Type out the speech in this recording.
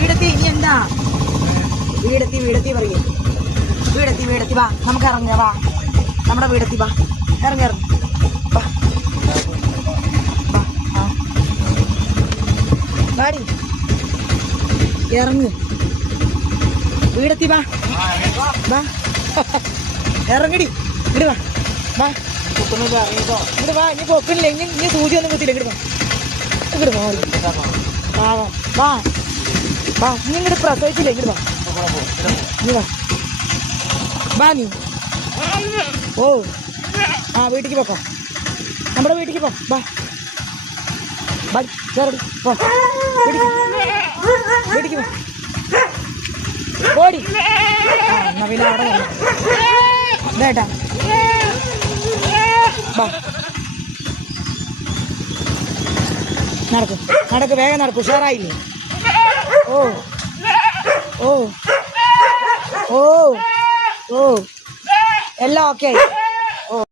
വീടെത്തി. ഇനി എന്താ? വീടെത്തി പറയും. വീടെത്തി വാ, നമുക്ക് ഇറങ്ങുക. വാ, നമ്മുടെ വീടെത്തി. വാ, ഇറങ്ങി വാ വാടി, ഇറങ്ങ്. വീടെത്തി. വാ വാ, ഇറങ്ങടി. ഇങ്ങട് വാ വാ, ഇങ്ങട് വാ. ഇനി പൊക്കില്ല, ഇനി സൂചി ഒന്നും കുത്തില്ല. ഇങ്ങട് വാ, വാ വാ വാ. നീ ഇങ്ങോട്ട് പ്രസവിച്ചില്ല. ഇങ്ങട് വാ, നീ വാ വാ. നീ ഓ ആ വീട്ടിക്ക് പോക്കോ, നമ്മുടെ വീട്ടിക്ക് പോ. വാ വാ, കേറടി പോ. വീട്ടിക്ക് പോ, ഓടി. എന്നാ പിന്നെ അവിടെ വേട്ടാ. വാ, നടക്ക് വേഗം നടക്കും. ഉഷാറായില്ലേ? ഓ ഓ ഓ ഓ, എല്ലാം ഓക്കെ ആയി.